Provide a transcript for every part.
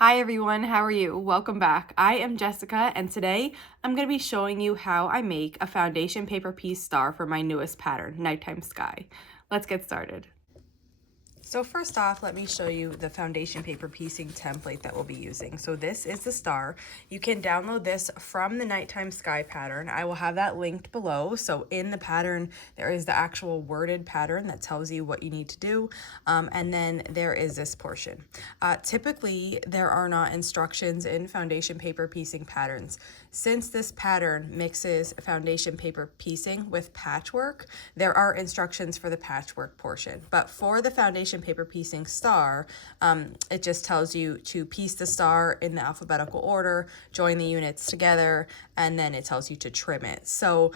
Hi everyone, how are you? Welcome back. I am Jessica and today I'm going to be showing you how I make a foundation paper piece star for my newest pattern, Nighttime Sky. Let's get started. So first off, let me show you the foundation paper piecing template that we'll be using. So this is the star. You can download this from the Nighttime Sky pattern. I will have that linked below. So in the pattern, there is the actual worded pattern that tells you what you need to do. And then there is this portion. Typically, there are not instructions in foundation paper piecing patterns. Since this pattern mixes foundation paper piecing with patchwork, there are instructions for the patchwork portion. But for the foundation paper piecing star, it just tells you to piece the star in the alphabetical order, join the units together, and then it tells you to trim it. So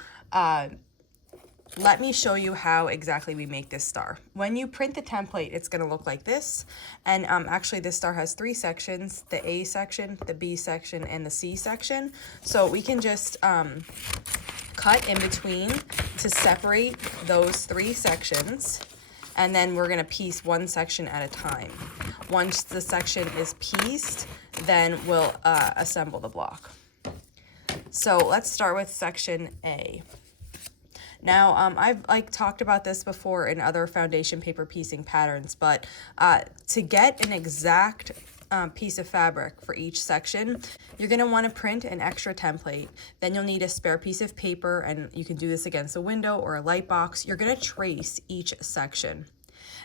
let me show you how exactly we make this star. When you print the template, it's going to look like this. And actually, this star has three sections: the A section, the B section, and the C section. So we can just cut in between to separate those three sections. And then we're going to piece one section at a time. Once the section is pieced, then we'll assemble the block. So let's start with section A. Now, I've talked about this before in other foundation paper piecing patterns, but to get an exact piece of fabric for each section, you're going to want to print an extra template. Then you'll need a spare piece of paper, and you can do this against a window or a light box. You're going to trace each section.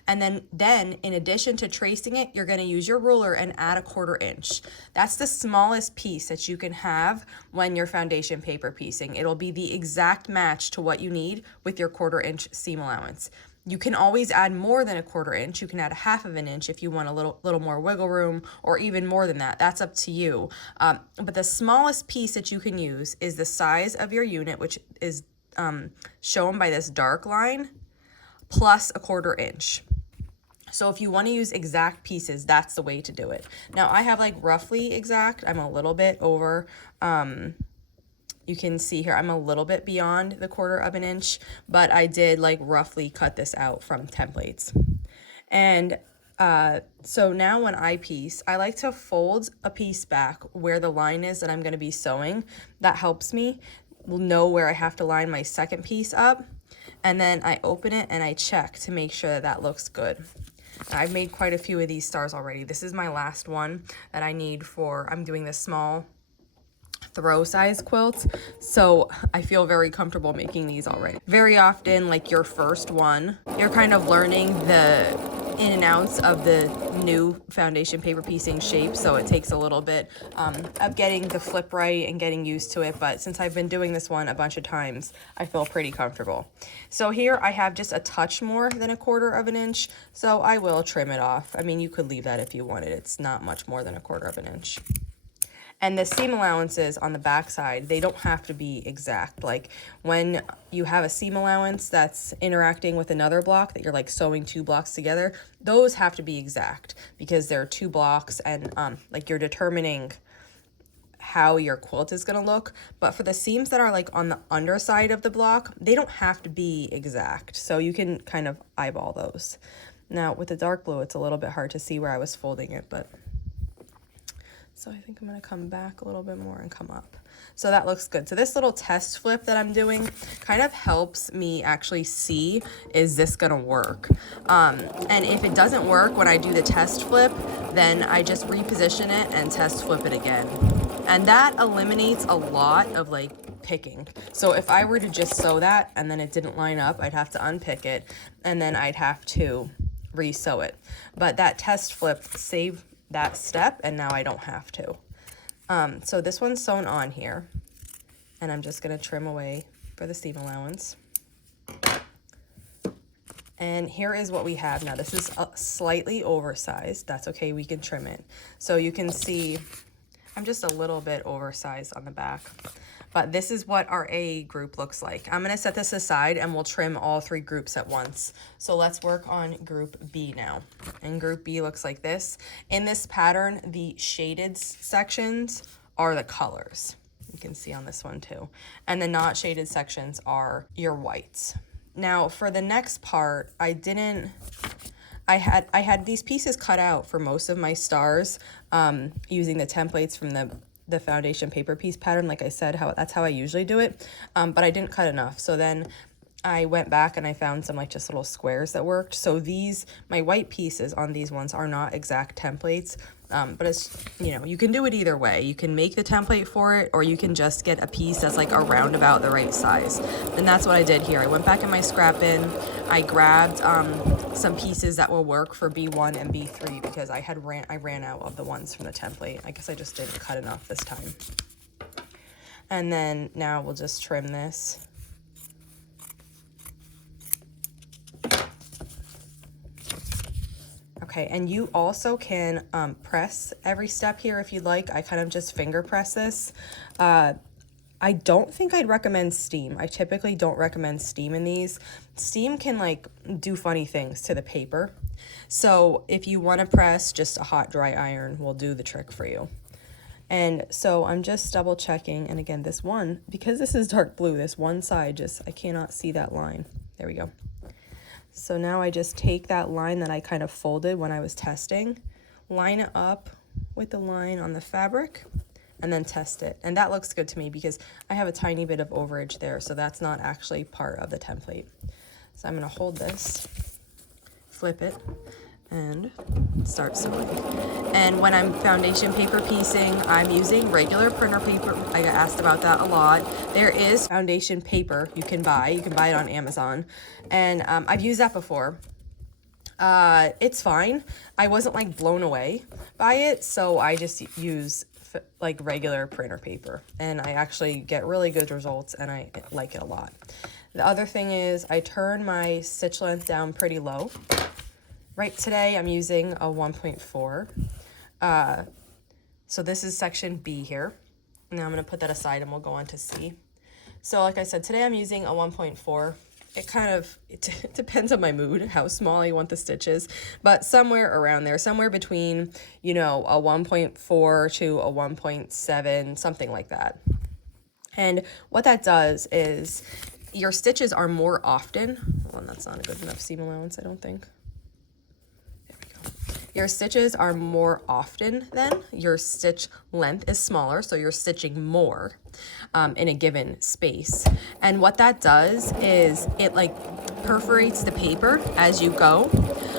And then in addition to tracing it, you're going to use your ruler and add a 1/4 inch. That's the smallest piece that you can have when you're foundation paper piecing. It'll be the exact match to what you need with your 1/4 inch seam allowance. You can always add more than a 1/4 inch. You can add 1/2 inch if you want a little more wiggle room, or even more than that. That's up to you. But the smallest piece that you can use is the size of your unit, which is shown by this dark line, plus a 1/4 inch. So if you want to use exact pieces, that's the way to do it. Now I have like roughly exact. I'm a little bit over. You can see here I'm a little bit beyond the 1/4 inch, but I did like roughly cut this out from templates. And so now when I piece, I like to fold a piece back where the line is that I'm going to be sewing. That helps me know where I have to line my second piece up. And then I open it and I check to make sure that that looks good. I've made quite a few of these stars already. This is my last one that I need for, I'm doing the small throw size quilts, so I feel very comfortable making these already. Very often, like your first one, you're kind of learning the in and outs of the new foundation paper piecing shape, so it takes a little bit of getting the flip right and getting used to it, but since I've been doing this one a bunch of times, I feel pretty comfortable. So here I have just a touch more than a 1/4 inch, so I will trim it off. I mean, you could leave that if you wanted. It's not much more than a 1/4 inch. And the seam allowances on the back side, they don't have to be exact. Like when you have a seam allowance that's interacting with another block that you're like sewing two blocks together, those have to be exact because they're two blocks and like you're determining how your quilt is going to look. But for the seams that are like on the underside of the block, they don't have to be exact. So you can kind of eyeball those. Now with the dark blue, it's a little bit hard to see where I was folding it, but so I think I'm going to come back a little bit more and come up. So that looks good. So this little test flip that I'm doing kind of helps me actually see, is this going to work? And if it doesn't work when I do the test flip, then I just reposition it and test flip it again. And that eliminates a lot of like picking. So if I were to just sew that and then it didn't line up, I'd have to unpick it and then I'd have to re-sew it. But that test flip saved that step, and now I don't have to. So this one's sewn on here, and I'm just going to trim away for the seam allowance. And here is what we have now. This is slightly oversized. That's okay, we can trim it. So you can see I'm just a little bit oversized on the back. But this is what our A group looks like. I'm going to set this aside and we'll trim all three groups at once. So let's work on group B now. And group B looks like this. In this pattern, the shaded sections are the colors. You can see on this one too. And the not shaded sections are your whites. Now for the next part, I didn't I had these pieces cut out for most of my stars, using the templates from the foundation paper piece pattern. Like I said, that's how I usually do it, but I didn't cut enough. So then I went back and I found some like just little squares that worked. So my white pieces on these ones are not exact templates, but it's, you can do it either way. You can make the template for it, or you can just get a piece that's like around about the right size. And that's what I did here. I went back in my scrap bin. I grabbed some pieces that will work for B1 and B3 because I ran out of the ones from the template. I guess I just didn't cut enough this time. And then now we'll just trim this. Okay, and you also can press every step here if you'd like. I kind of just finger press this. I don't think I'd recommend steam. I typically don't recommend steam in these. Steam can like do funny things to the paper. So if you want to press, just a hot dry iron will do the trick for you. And so I'm just double checking. And again, this one, because this is dark blue, this one side I cannot see that line. There we go. So now I just take that line that I kind of folded when I was testing, line it up with the line on the fabric, and then test it. And that looks good to me because I have a tiny bit of overage there, so that's not actually part of the template. So I'm gonna hold this, flip it, and start sewing. And when I'm foundation paper piecing, I'm using regular printer paper. I got asked about that a lot. There is foundation paper you can buy. You can buy it on Amazon. And I've used that before. It's fine. I wasn't like blown away by it, so I just use like regular printer paper. And I actually get really good results and I like it a lot. The other thing is I turn my stitch length down pretty low. Right today, I'm using a 1.4. So this is section B here. Now I'm going to put that aside and we'll go on to C. So like I said, today I'm using a 1.4. It depends on my mood, how small I want the stitches, but somewhere around there, somewhere between, a 1.4 to a 1.7, something like that. And what that does is your stitches are more often, well, that's not a good enough seam allowance, I don't think. Your stitches are more often then. Your stitch length is smaller, so you're stitching more in a given space. And what that does is it like perforates the paper as you go,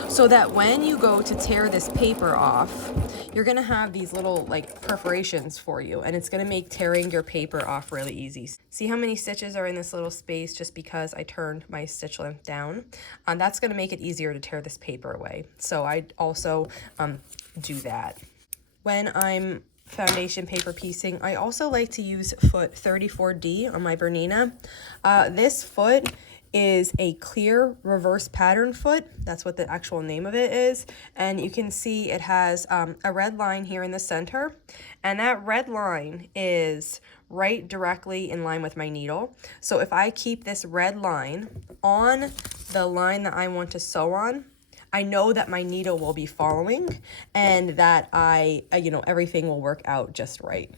so that when you go to tear this paper off, you're gonna have these little like perforations for you, and it's gonna make tearing your paper off really easy. See how many stitches are in this little space just because I turned my stitch length down? That's gonna make it easier to tear this paper away. So I also do that. When I'm foundation paper piecing, I also like to use foot 34D on my Bernina. This foot is a clear reverse pattern foot. That's what the actual name of it is. And you can see it has a red line here in the center. And that red line is right directly in line with my needle. So if I keep this red line on the line that I want to sew on, I know that my needle will be following and that everything will work out just right.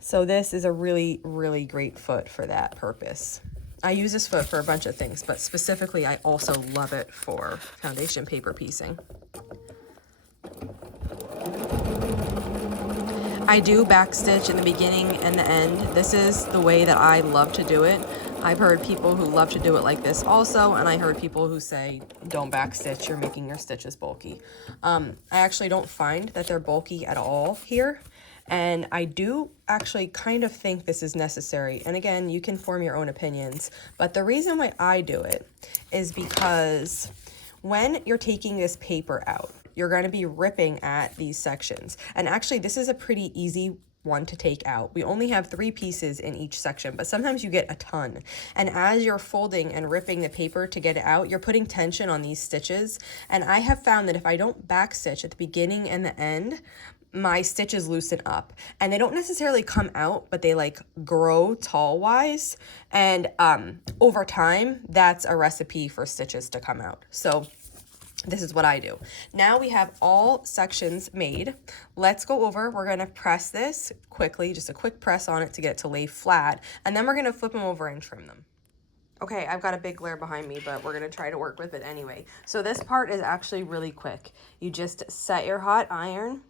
So this is a really, really great foot for that purpose. I use this foot for a bunch of things, but specifically I also love it for foundation paper piecing. I do backstitch in the beginning and the end. This is the way that I love to do it. I've heard people who love to do it like this also, and I heard people who say, don't backstitch, you're making your stitches bulky. I actually don't find that they're bulky at all here. And I do actually kind of think this is necessary. And again, you can form your own opinions. But the reason why I do it is because when you're taking this paper out, you're going to be ripping at these sections. And actually, this is a pretty easy one to take out. We only have 3 pieces in each section, but sometimes you get a ton. And as you're folding and ripping the paper to get it out, you're putting tension on these stitches. And I have found that if I don't backstitch at the beginning and the end, my stitches loosen up, and they don't necessarily come out, but they like grow tall wise, and over time that's a recipe for stitches to come out. So this is what I do. Now we have all sections made. Let's go over, we're gonna press this quickly, just a quick press on it to get it to lay flat, and then we're gonna flip them over and trim them. Okay, I've got a big glare behind me, but we're gonna try to work with it anyway. So this part is actually really quick. You just set your hot iron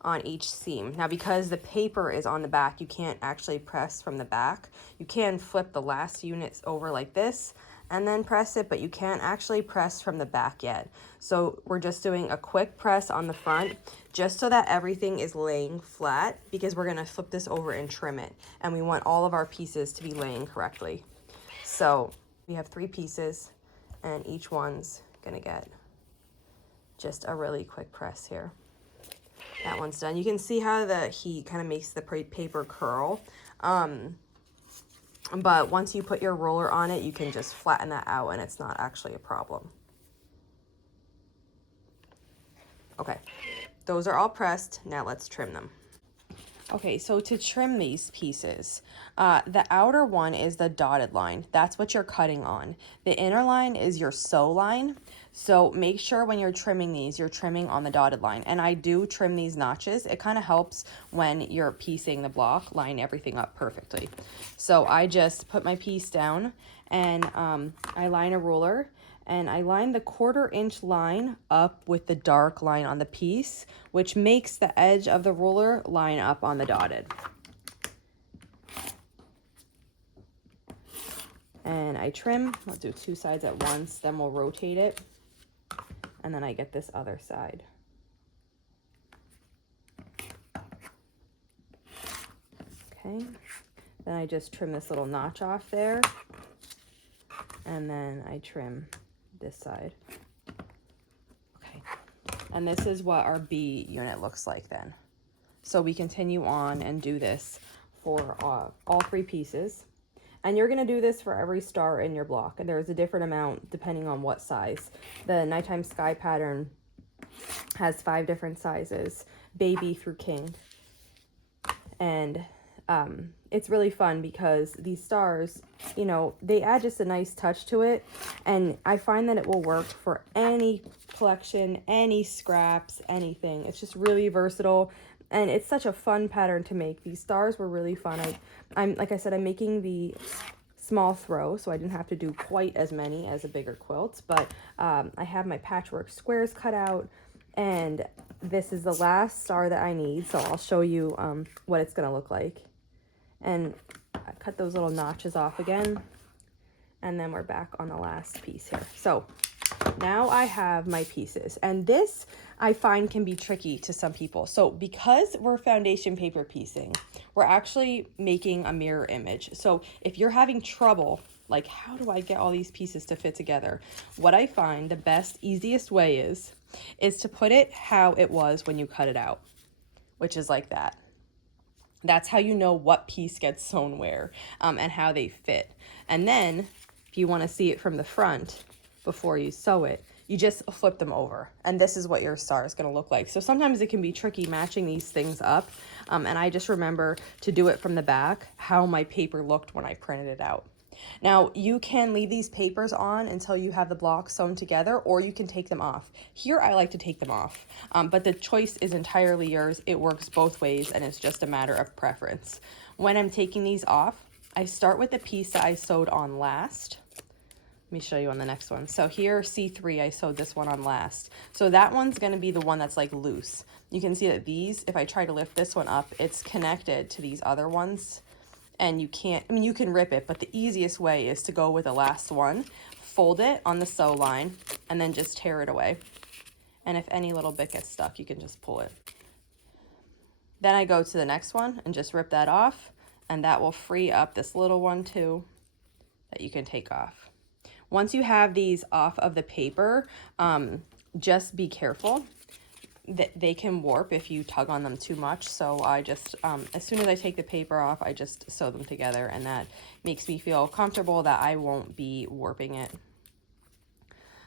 on each seam. Now, because the paper is on the back, you can't actually press from the back. You can flip the last units over like this and then press it, but you can't actually press from the back yet. So we're just doing a quick press on the front just so that everything is laying flat, because we're gonna flip this over and trim it. And we want all of our pieces to be laying correctly. So we have 3 pieces and each one's gonna get just a really quick press here. That one's done. You can see how the heat kind of makes the paper curl. But once you put your roller on it, you can just flatten that out and it's not actually a problem. Okay, those are all pressed. Now let's trim them. Okay, so to trim these pieces, the outer one is the dotted line. That's what you're cutting on. The inner line is your sew line. So make sure when you're trimming these, you're trimming on the dotted line. And I do trim these notches. It kind of helps when you're piecing the block, line everything up perfectly. So I just put my piece down and I line a ruler. And I line the 1/4 inch line up with the dark line on the piece, which makes the edge of the ruler line up on the dotted. And I trim. I'll do 2 sides at once, then we'll rotate it. And then I get this other side. Okay. Then I just trim this little notch off there. And then I trim this side. Okay, and this is what our B unit looks like then. So we continue on and do this for all 3 pieces. And you're gonna do this for every star in your block. And there's a different amount depending on what size. The Nighttime Sky pattern has 5 different sizes, baby through king. And it's really fun because these stars, you know, they add just a nice touch to it. And I find that it will work for any collection, any scraps, anything. It's just really versatile. And it's such a fun pattern to make. These stars were really fun. I'm like I said, I'm making the small throw, so I didn't have to do quite as many as a bigger quilt. But I have my patchwork squares cut out. And this is the last star that I need. So I'll show you what it's going to look like. And I cut those little notches off again. And then we're back on the last piece here. So now I have my pieces. And this I find can be tricky to some people. So because we're foundation paper piecing, we're actually making a mirror image. So if you're having trouble, like how do I get all these pieces to fit together? What I find the best, easiest way is to put it how it was when you cut it out, which is like that. That's how you know what piece gets sewn where and how they fit. And then if you want to see it from the front before you sew it, you just flip them over. And this is what your star is going to look like. So sometimes it can be tricky matching these things up. And I just remember to do it from the back, how my paper looked when I printed it out. Now, you can leave these papers on until you have the blocks sewn together, or you can take them off. Here, I like to take them off, but the choice is entirely yours. It works both ways, and it's just a matter of preference. When I'm taking these off, I start with the piece that I sewed on last. Let me show you on the next one. So here, C3, I sewed this one on last. So that one's going to be the one that's like loose. You can see that these, if I try to lift this one up, it's connected to these other ones. And you can't, I mean, you can rip it, but the easiest way is to go with the last one, fold it on the sew line, and then just tear it away. And if any little bit gets stuck, you can just pull it. Then I go to the next one and just rip that off, and that will free up this little one too that you can take off. Once you have these off of the paper, just be careful. They can warp if you tug on them too much. So I just, as soon as I take the paper off, I just sew them together, and that makes me feel comfortable that I won't be warping it.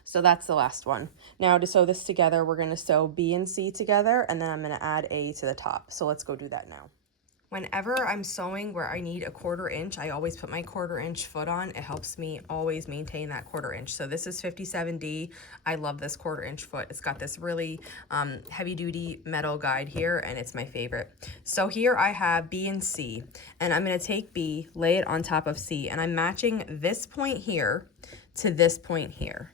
So that's the last one. Now to sew this together, we're going to sew B and C together, and then I'm going to add A to the top. So let's go do that now. Whenever I'm sewing where I need a 1/4 inch, I always put my 1/4 inch foot on. It helps me always maintain that 1/4 inch. So this is 57D. I love this 1/4 inch foot. It's got this really heavy duty metal guide here, and it's my favorite. So here I have B and C, and I'm gonna take B, lay it on top of C, and I'm matching this point here to this point here.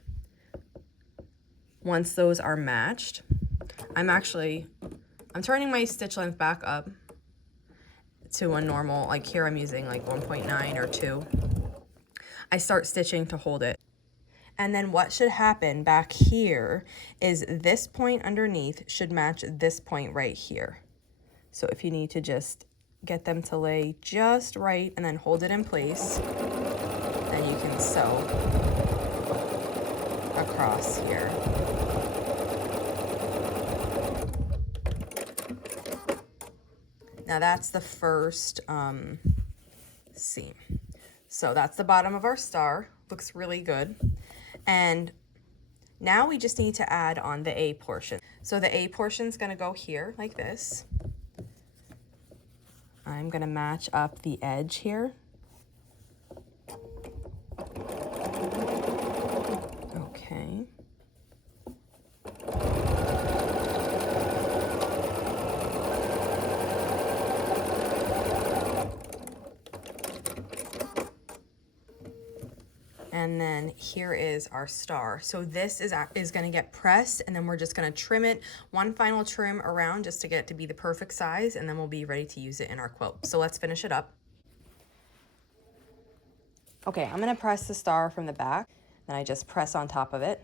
Once those are matched, I'm turning my stitch length back up to a normal, like here I'm using like 1.9 or 2. I start stitching to hold it. And then what should happen back here is this point underneath should match this point right here. So if you need to just get them to lay just right and then hold it in place, then you can sew across here. Now that's the first seam. So that's the bottom of our star. Looks really good. And now we just need to add on the A portion. So the A portion is going to go here like this. I'm going to match up the edge here. Okay. And then here is our star. So this is going to get pressed, and then we're just going to trim it one final trim around just to get it to be the perfect size, and then we'll be ready to use it in our quilt. So let's finish it up. Okay, I'm going to press the star from the back, then I just press on top of it.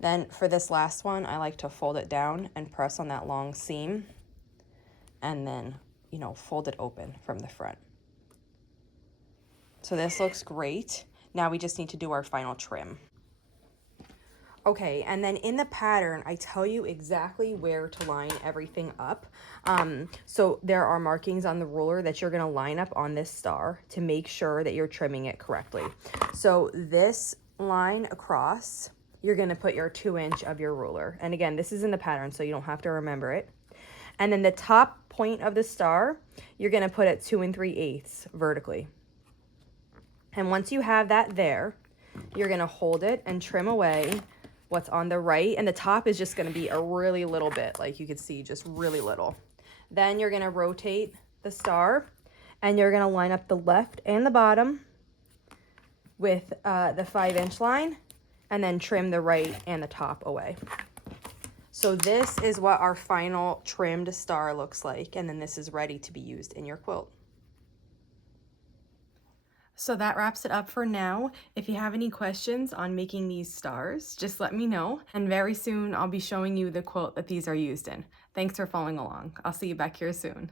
Then for this last one, I like to fold it down and press on that long seam, and then, you know, fold it open from the front. So this looks great. Now we just need to do our final trim. Okay, and then in the pattern, I tell you exactly where to line everything up. So there are markings on the ruler that you're gonna line up on this star to make sure that you're trimming it correctly. So this line across, you're gonna put your 2 inch of your ruler. And again, this is in the pattern, so you don't have to remember it. And then the top point of the star, you're gonna put at 2 3/8 vertically. And once you have that there, you're gonna hold it and trim away what's on the right. And the top is just gonna be a really little bit, like you can see, just really little. Then you're gonna rotate the star, and you're gonna line up the left and the bottom with the 5 inch line, and then trim the right and the top away. So this is what our final trimmed star looks like, and then this is ready to be used in your quilt. So that wraps it up for now. If you have any questions on making these stars, just let me know. And very soon I'll be showing you the quilt that these are used in. Thanks for following along. I'll see you back here soon.